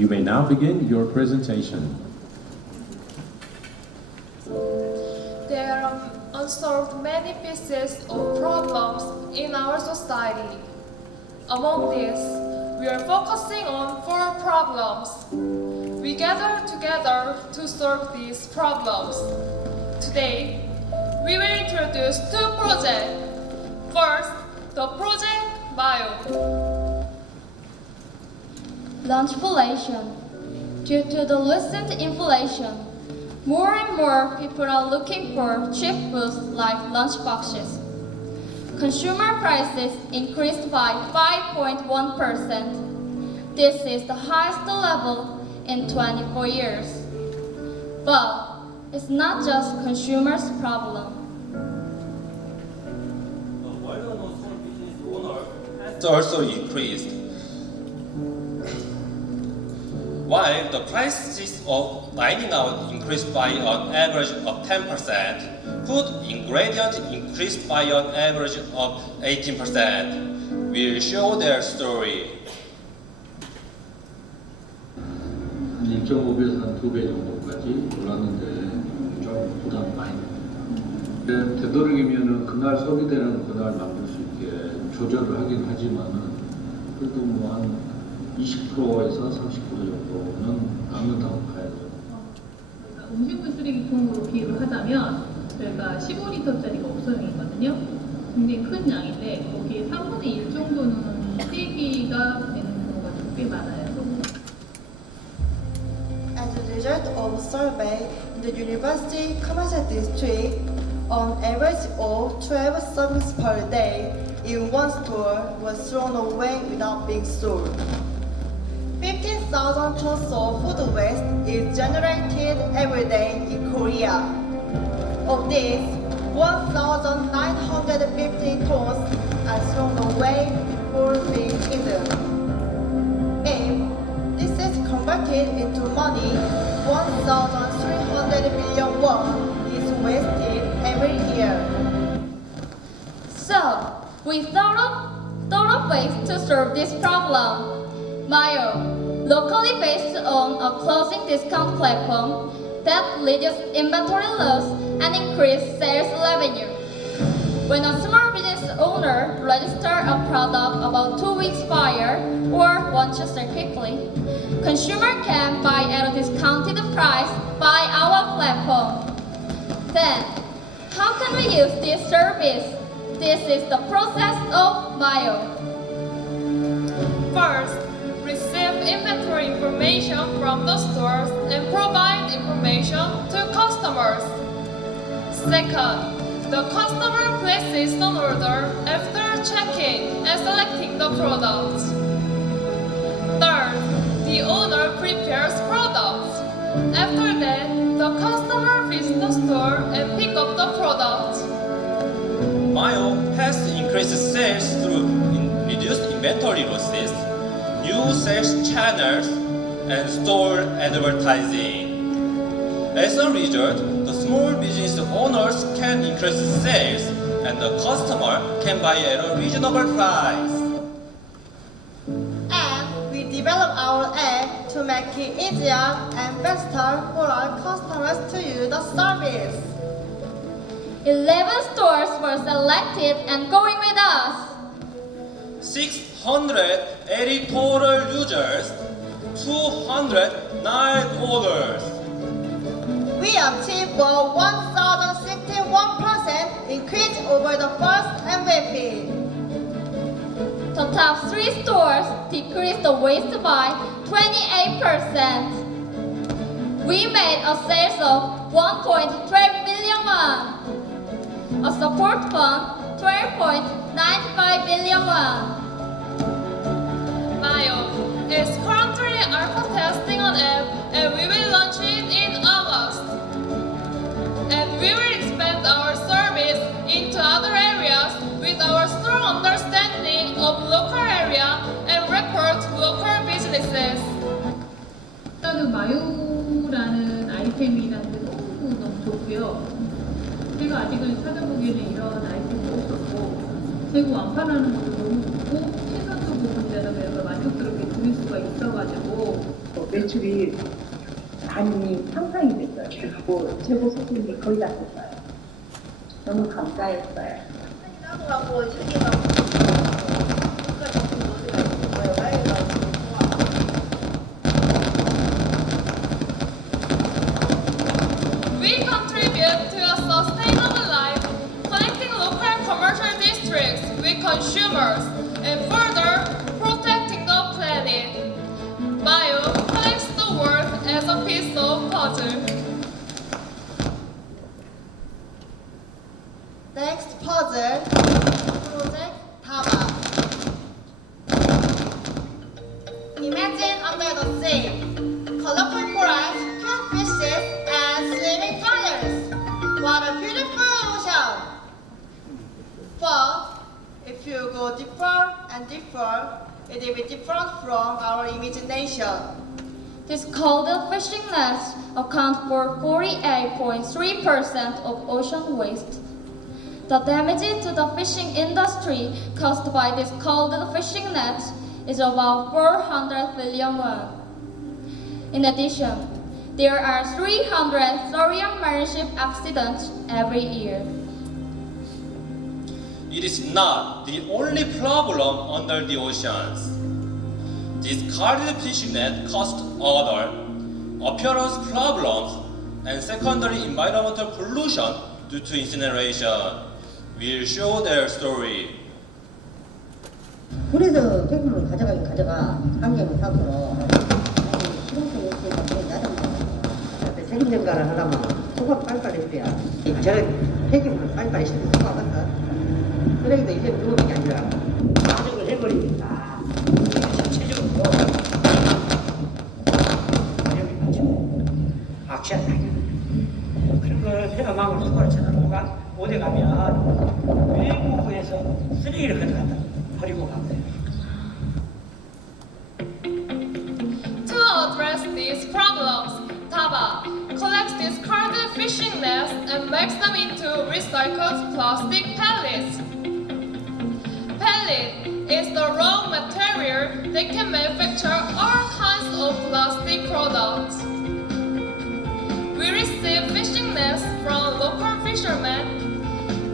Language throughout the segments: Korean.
You may now begin your presentation. There are unsolved many pieces of problems in our society. Among these, we are focusing on 4 problems. We gather together to solve these problems. Today, we will introduce 2 projects. First, the project Bio. Lunchflation. Due to the recent inflation, more and more people are looking for cheap foods like lunchboxes. Consumer prices increased by 5.1%. This is the highest level in 24 years. But it's not just consumers' problem. Why the small business owner has also increased. While the prices of dining out increased by an average of 10%, food ingredients increased by an average of 18%. We'll show their story. 1.5배에서 한 2배 정도까지 올랐는데 좀 부담 많이 됩니다. 되도록이면은 그날 소비되는 그날 만들 수 있게 조절을 하긴 하지만은 그래도 뭐 한 20%에서 30% 정도는 남는다고 봐야죠. 음식물 쓰레기통으로 비유를 하자면 저희가 15리터짜리가 업소용이거든요. 굉장히 큰 양인데 거기에 3분의 1 정도는 폐기가 되는 경우가 좀 꽤 많아요. As a result of a survey in the University Commercial District, on average of 12 servings per day in one store was thrown away without being sold. 15,000 tons of food waste is generated every day in Korea. Of this, 1,950 tons are thrown away before being eaten. If this is converted into money, 1,300 billion won is wasted every year. So, we thought of ways to solve this problem. Mayo, locally based on a closing discount platform that reduces inventory loss and increases sales revenue. When a small business owner registers a product about 2 weeks prior or wants to sell quickly, consumer can buy at a discounted price by our platform. Then, how can we use this service? This is the process of Mayo. First, receive inventory information from the stores and provide information to customers. Second, the customer places an order after checking and selecting the product. Third, the owner prepares products. After that, the customer visits the store and pick up the product. Mayo has increased sales through reduced inventory losses, new sales channels, and store advertising. As a result, the small business owners can increase sales and the customer can buy at a reasonable price. And we develop our app to make it easier and faster for our customers to use the service. 11 stores were selected and going with us. 680 total users, 209 orders. We achieved a 1,061% increase over the first MVP. The top 3 stores decreased the waste by 28%. We made a sales of 1.12 billion won. A support fund 12.95 billion won. Mayo is currently alpha testing an app and we will launch it in August. And we will expand our service into other areas with our strong understanding of local area and report local businesses. 일단은 마요라는 아이템이라는 게 너무 좋고요. 제가 아직은 찾아보기에는 이런 아이템이 없었고 재고 완판하는 것도 너무 좋고 신선도 부분에다가 만족스럽게 드릴 수가 있어가지고 매출이 많이 향상이 됐어요. 그리고 최고 수준이 거의 다 됐어요. 너무 감사했어요. 하고 자기가 We contribute to a sustainable life, connecting local commercial districts with consumers and further protecting the planet. Bio connects the world as a piece of puzzle. Next puzzle, Project Taba. Imagine under the sea, colorful corals, cute fishes, and swimming colors. What a beautiful ocean! But if you go deeper and deeper, it will be different from our imagination. These colded fishing nets account for 48.3% of ocean waste. The damage to the fishing industry caused by these colded fishing nets is about 400 billion won. In addition, there are 300 thorium marine ship accidents every year. It is not the only problem under the oceans. Discarded fishing net caused odor, appearance problems, and secondary environmental pollution due to incineration. We'll show their story. 그래서 폐기물을 가져가긴 가져가 환경을 사고로 실용성 없으니까 그게 나던데 생생가를 하려면 소가 빨리빨리 해야 저 폐기물을 빨리빨리 싣는 수가 없다 쓰레기도 이제 누우는 게 아니라 가족을 해버리니까 전체적으로 여기 맞죠 악취한다 그런 걸 내가 마음을 수고를 쳐다보가 어디 가면 외국에서 쓰레기를 가져간다 버리고 가세요. To address these problems, Taba collects discarded fishing nets and makes them into recycled plastic pellets. Pellet is the raw material that can manufacture all kinds of plastic products. We receive fishing nets from local fishermen,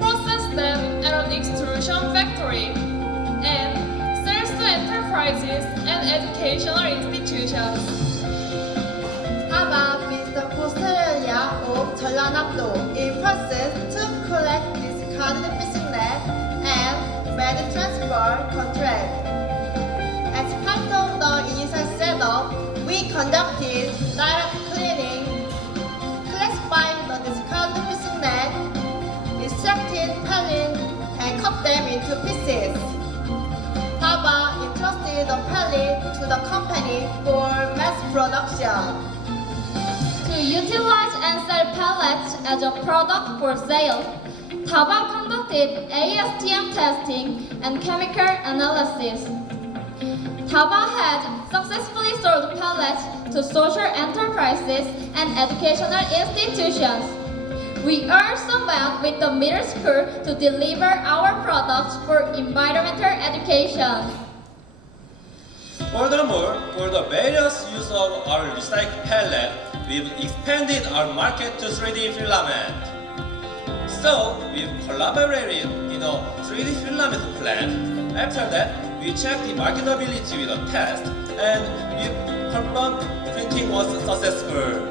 process them at an extrusion factory, and sells to enterprises and educational institutions. Taba is the coastal area of Jeollanam-do. It process to collect discarded fishing net and made transfer contract. As part of the initial setup, we conducted direct cleaning, classifying the discarded fishing net, extracted pellet, and cut them into pieces. Taba entrusted the pellet to the company for mass production. To utilize and sell pellets as a product for sale, Taba conducted ASTM testing and chemical analysis. Taba had successfully sold pellets to social enterprises and educational institutions. We also met with the middle school to deliver our products for environmental education. Furthermore, for the various use of our recycled pellet, we've expanded our market to 3D filament. So, we've collaborated in a 3D filament plant. After that, we checked the marketability with a test, and we confirmed printing was successful.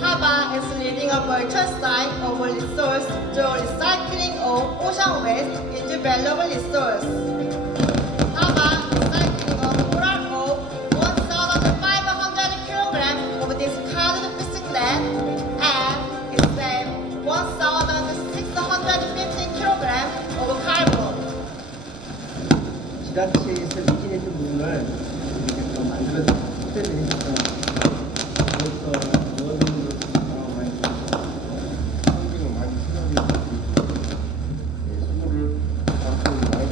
Taba is leading a virtual site of a resource through recycling of ocean waste into valuable resource. Taba recycling a total of 1,500 kilograms of discarded fishing net and it saved 1,650 kilograms of carbon. 지라시에서 유진해준 부분을 이렇게 또 만들어서 특별히 해주셔서 벌써 모든 많이 환경을 많이 생각해 수고를 앞으로 많이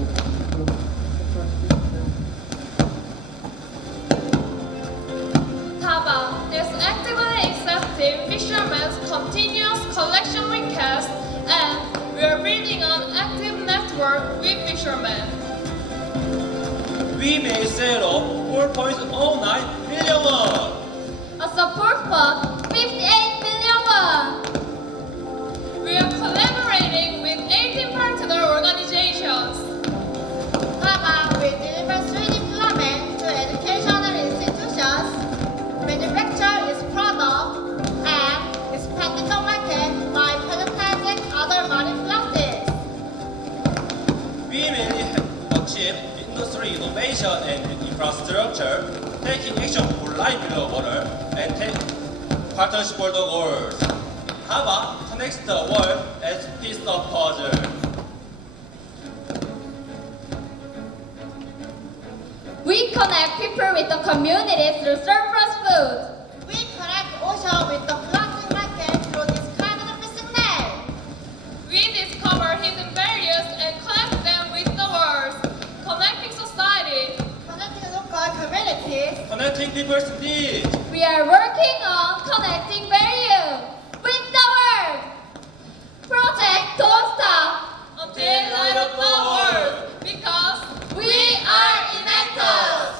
Taba is actively accepting fishermen's continuous collection requests, and we are building an active network with fishermen. We may sell up 4.09 million won. A support fund, 58 million won. We are collaborating with 18 partner organizations. Haba will deliver 3D filament to educational institutions, manufacture its product, and expand the market by pelletizing other marine plastics. We will achieve industry innovation and infrastructure, taking action for life below water, and take partnership for the goals. HABA connects the world as piece of puzzle. We connect people with the community through surplus food. We connect ocean with the plastic market through this kind of missing net. We discover hidden barriers and connect them with the world, connecting society. Connecting local communities. Connecting people's needs. We are working on connecting value with the world. Project Don't Stop Until light up the world, because We are Enactors.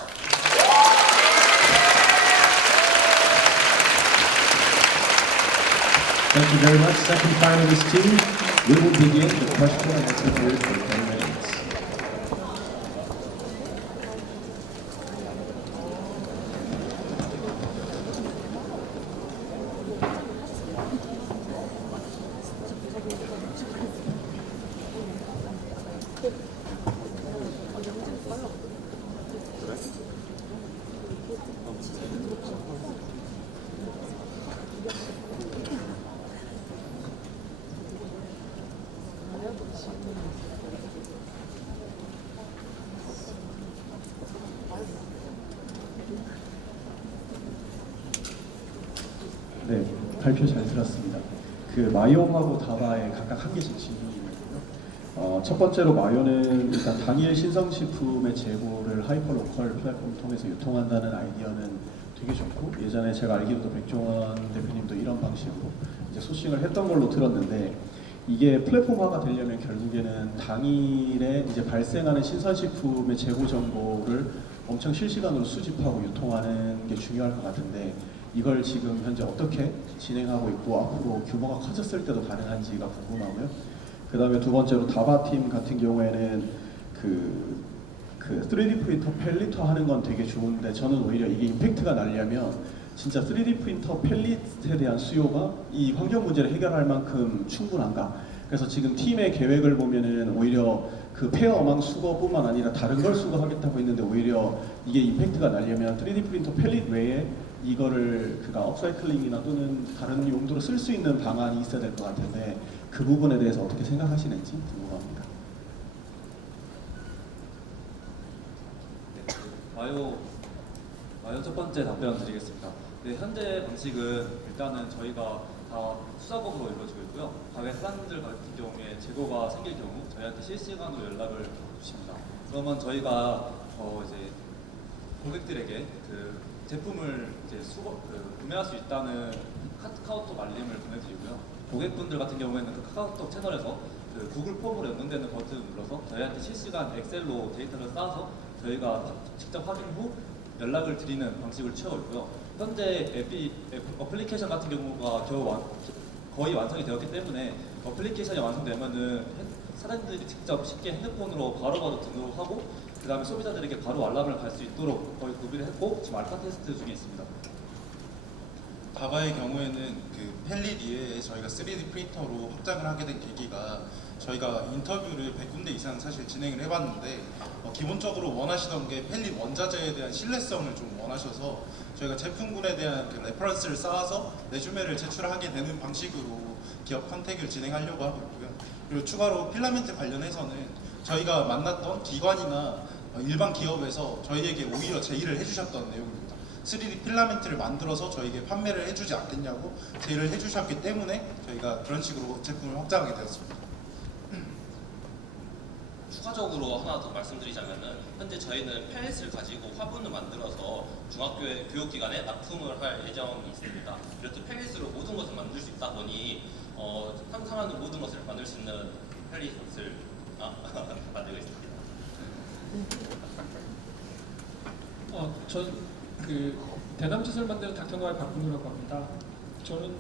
Thank you very much. Second finalist team, we will begin the question and answer period for 10 minutes. 네, 발표 잘 들었습니다. 그 마이옴하고 다바에 각각 한 개씩 질문이고요. 첫 번째로 마요는 일단 당일 신성식품의 재고를 하이퍼로컬 플랫폼 통해서 유통한다는 아이디어는 되게 좋고, 예전에 제가 알기로도 백종원 대표님도 이런 방식으로 이제 소싱을 했던 걸로 들었는데, 이게 플랫폼화가 되려면 결국에는 당일에 이제 발생하는 신선식품의 재고 정보를 엄청 실시간으로 수집하고 유통하는 게 중요할 것 같은데, 이걸 지금 현재 어떻게 진행하고 있고 앞으로 규모가 커졌을 때도 가능한지가 궁금하고요. 그 다음에 두 번째로 다바팀 같은 경우에는 그 3D 프린터 펠리터 하는 건 되게 좋은데, 저는 오히려 이게 임팩트가 나려면 진짜 3D 프린터 펠릿에 대한 수요가 이 환경 문제를 해결할 만큼 충분한가? 그래서 지금 팀의 계획을 보면은 오히려 그 폐어망 수거뿐만 아니라 다른 걸 수거하겠다고 했는데, 오히려 이게 임팩트가 나려면 3D 프린터 펠릿 외에 이거를 그가 업사이클링이나 또는 다른 용도로 쓸 수 있는 방안이 있어야 될 것 같은데, 그 부분에 대해서 어떻게 생각하시는지 궁금합니다. 마요 첫 번째 답변 드리겠습니다. 네, 현재 방식은 일단은 저희가 다 수작업으로 이루어지고 있고요. 과외 사람들 같은 경우에 재고가 생길 경우 저희한테 실시간으로 연락을 주십니다. 그러면 저희가 이제 고객들에게 그 제품을 이제 구매할 수 있다는 카카오톡 알림을 보내드리고요. 고객분들 같은 경우에는 그 카카오톡 채널에서 그 구글 폼으로 연동되는 버튼을 눌러서 저희한테 실시간 엑셀로 데이터를 쌓아서 저희가 직접 확인 후 연락을 드리는 방식을 취하고 있고요. 현재 어플리케이션 같은 경우가 거의 완성이 되었기 때문에 어플리케이션이 완성되면은 사람들이 직접 쉽게 핸드폰으로 바로바로 등록하고 그 다음에 소비자들에게 바로 알람을 갈 수 있도록 거의 구비를 했고 지금 알파 테스트 중에 있습니다. 다바의 경우에는 그 펠릿 이외에 저희가 3D 프린터로 확장을 하게 된 계기가, 저희가 인터뷰를 100군데 이상 사실 진행을 해봤는데 기본적으로 원하시던 게 펠릿 원자재에 대한 신뢰성을 좀 원하셔서 저희가 제품군에 대한 그 레퍼런스를 쌓아서 레주메를 제출하게 되는 방식으로 기업 컨택을 진행하려고 하고 있고요. 그리고 추가로 필라멘트 관련해서는 저희가 만났던 기관이나 일반 기업에서 저희에게 오히려 제의를 해주셨던 내용입니다. 3D 필라멘트를 만들어서 저희에게 판매를 해주지 않겠냐고 제의를 해주셨기 때문에 저희가 그런 식으로 제품을 확장하게 되었습니다. 추가적으로 하나 더 말씀드리자면은, 현재 저희는 펠릿을 가지고 화분을 만들어서 중학교의 교육기관에 납품을 할 예정이 있습니다. 그래서 펠릿으로 모든 것을 만들 수 있다 보니 상상하는 모든 것을 만들 수 있는 펠릿을 만들고 있습니다. 전 대담짓을 만드는 닥터노아의 박근우라고 합니다. 저는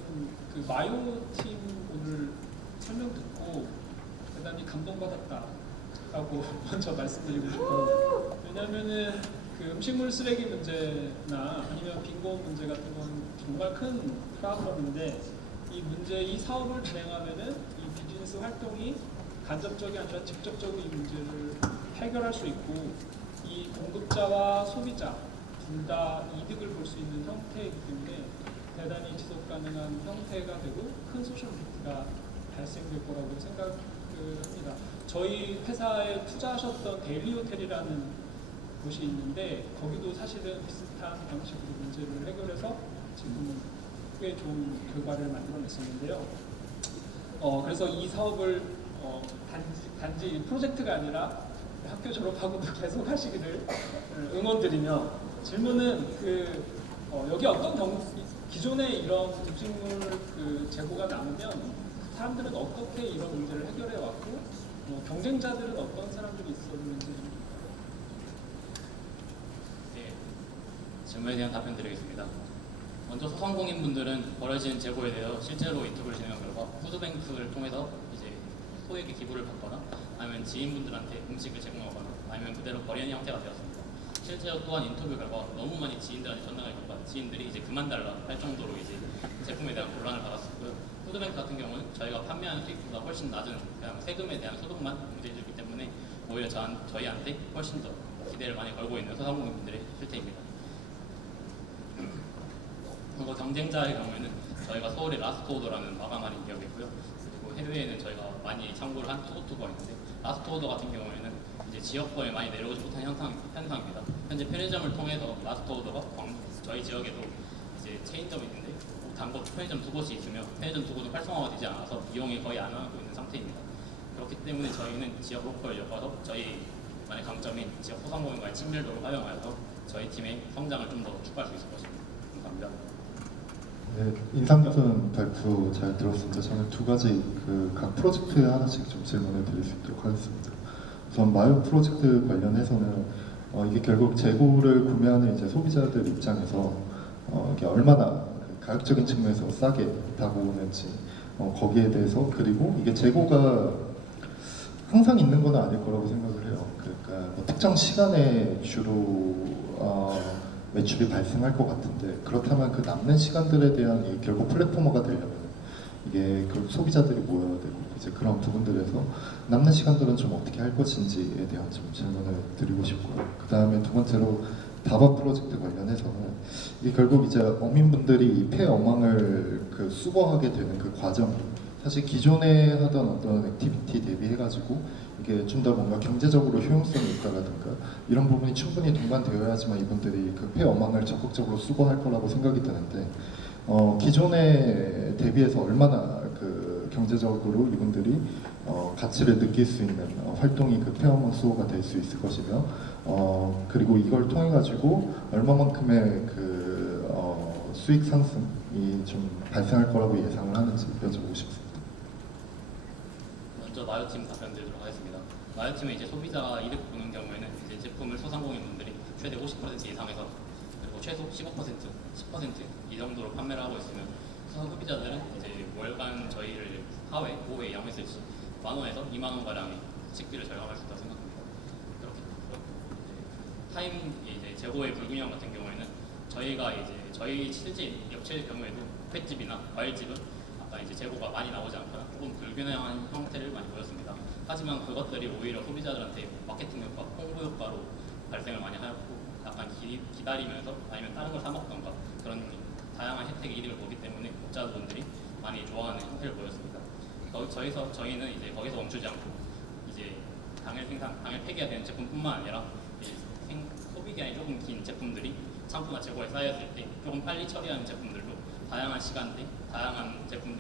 그 마요 팀 오늘 설명 듣고 대단히 감동받았다라고 먼저 말씀드리고 싶어요. 왜냐하면은 그 음식물 쓰레기 문제나 아니면 빈곤 문제 같은 건 정말 큰 프로블럼인데 이 사업을 진행하면은 이 비즈니스 활동이 간접적이 아니라 직접적으로 이 문제를 해결할 수 있고 이 공급자와 소비자 둘 다 이득을 볼 수 있는 형태이기 때문에 대단히 지속 가능한 형태가 되고 큰 소셜 이펙트가 발생될 거라고 생각을 합니다. 저희 회사에 투자하셨던 데일리 호텔이라는 곳이 있는데 거기도 사실은 비슷한 방식으로 문제를 해결해서 지금 꽤 좋은 결과를 만들어냈었는데요. 그래서 이 사업을 단지 프로젝트가 아니라 학교 졸업하고도 계속 하시기를 응원드리며 질문은 여기 어떤 기존에 이런 음식물 재고가 남으면 사람들은 어떻게 이런 문제를 해결해 왔고 경쟁자들은 어떤 사람들이 있었는지. 네, 질문에 대한 답변 드리겠습니다. 먼저 소상공인분들은 버려지는 재고에 대해서 실제로 인터뷰를 진행한 결과 푸드뱅크를 통해서 이제 소에게 기부를 받거나 아니면 지인분들한테 음식을 제공하거나 아니면 그대로 버리는 형태가 되었습니다. 실제로 또한 인터뷰 결과 너무 많이 지인들한테 전달을 겪고 지인들이 이제 그만 달라 할 정도로 이제 제품에 대한 곤란을 받았었고요. 푸드뱅크 같은 경우는 저희가 판매하는 수익보다 훨씬 낮은 그냥 세금에 대한 소득만 문제주기 때문에 오히려 저희한테 훨씬 더 기대를 많이 걸고 있는 소상공인분들의 실태입니다. 그리고 경쟁자의 경우에는 저희가 서울의 라스트오더라는 마감 할인 기업이 있고요. 그리고 해외에는 저희가 많이 참고를 한 투고투고가 있는데 라스트오더 같은 경우에는 이제 지역권에 많이 내려오지 못한 현상입니다. 현재 편의점을 통해서 라스트오더가 저희 지역에도 이제 체인점이 있는데 단골 편의점 두 곳이 있으며 편의점 두 곳은 활성화가 되지 않아서 이용이 거의 안 하고 있는 상태입니다. 그렇기 때문에 저희는 지역 로컬을 엮어서 저희만의 강점인 지역 소상공인과의 친밀도를 활용하여서 저희 팀의 성장을 좀 더 축소할 수 있을 것입니다. 감사합니다. 네, 인상 깊은 발표 잘 들었습니다. 저는 두 가지 각 프로젝트 하나씩 좀 질문을 드릴 수 있도록 하겠습니다. 우선 마요 프로젝트 관련해서는 이게 결국 재고를 구매하는 이제 소비자들 입장에서 이게 얼마나 가격적인 측면에서 싸게 다가오는지 거기에 대해서 그리고 이게 재고가 항상 있는 건 아닐 거라고 생각을 해요. 그러니까 뭐 특정 시간에 주로 매출이 발생할 것 같은데 그렇다면 그 남는 시간들에 대한 결국 플랫포머가 되려면 이게 그 소비자들이 모여야 되고 이제 그런 부분들에서 남는 시간들은 좀 어떻게 할 것인지에 대한 좀 질문을 드리고 싶고요. 그 다음에 두 번째로 다바 프로젝트 관련해서는 이게 결국 이제 어민분들이 폐어망을 수거하게 되는 그 과정 사실 기존에 하던 어떤 액티비티 대비해가지고 이게 좀 더 뭔가 경제적으로 효용성이 있다라든가 이런 부분이 충분히 동반되어야지만 이분들이 그 폐어망을 적극적으로 수거할 거라고 생각이 드는데 기존에 대비해서 얼마나 경제적으로 이분들이 가치를 느낄 수 있는 활동이 그 폐어망 수거가 될 수 있을 것이며 그리고 이걸 통해 가지고 얼마만큼의 수익 상승이 좀 발생할 거라고 예상을 하는지 여쭤보고 싶습니다. 먼저 마요팀 답변 드리도록 하겠습니다. 마요팀은 이제 소비자가 이득 보는 경우에는 이제 제품을 소상공인분들이 최대 50% 이상에서 그리고 최소 15%, 10% 이 정도로 판매를 하고 있으면 소비자들은 이제 월간 저희를 4회, 5회 이용했을 시 10,000원에서 20,000원 가량의 식비를 절감할 수 있다고 생각합니다. 그렇게 타임 이제 재고의 불균형 같은 경우에는 저희가 이제 저희 실제 업체의 경우에도 횟집이나 과일집은 아까 이제 재고가 많이 나오지 않거나 조금 불균형한 형태를 많이 보였습니다. 하지만 그것들이 오히려 소비자들한테 마케팅 효과, 홍보 효과로 발생을 많이 하였고 약간 기다리면서 아니면 다른 걸 사 먹던가 그런 다양한 혜택의 이득을 보기 때문에 구독자분들이 많이 좋아하는 형태를 보였습니다. 저희는 이제 거기서 멈추지 않고 이제 당일 폐기가 되는 제품뿐만 아니라 소비 기한이 조금 긴 제품들이 상품화 재고에 쌓였을 때 조금 빨리 처리하는 제품들도 다양한 시간대, 다양한 제품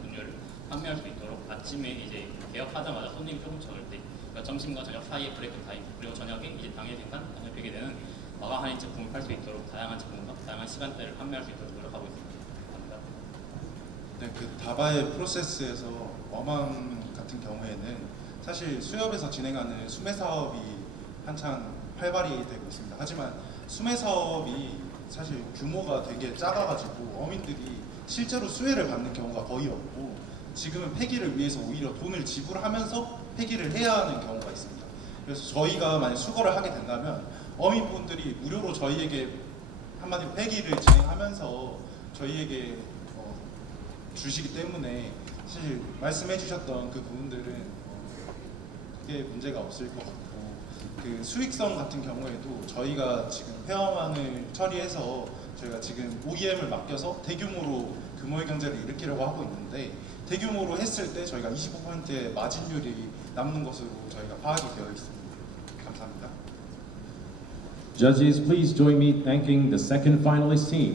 분류를 판매할 수 있도록 아침에 이제 개업하자마자 손님이 조금 적을 때 점심과 저녁 사이에 브레이크 타임 그리고 저녁에 이제 당일 생산, 당일 폐기 되는 마감 할인 제품을 팔 수 있도록 다양한 제품과 다양한 시간대를 판매할 수 있도록 노력하고 있습니다. 감사합니다. 네, 그 다바의 프로세스에서 어망 같은 경우에는 사실 수협에서 진행하는 수매 사업이 한창 활발히 되고 있습니다. 하지만 수매 사업이 사실 규모가 되게 작아가지고 어민들이 실제로 수혜를 받는 경우가 거의 없고 지금은 폐기를 위해서 오히려 돈을 지불하면서 폐기를 해야 하는 경우가 있습니다. 그래서 저희가 만약 수거를 하게 된다면 어민분들이 무료로 저희에게 한마디로 폐기를 진행하면서 저희에게 주시기 때문에 사실 말씀해 주셨던 그 부분들은 크게 문제가 없을 것 같고 그 수익성 같은 경우에도 저희가 지금 폐업망을 처리해서 저희가 지금 OEM을 맡겨서 대규모로 규모의 경제를 일으키려고 하고 있는데 대규모로 했을 때 저희가 25%의 마진율이 남는 것으로 저희가 파악이 되어 있습니다. 감사합니다. Judges, please join me thanking the second finalist team.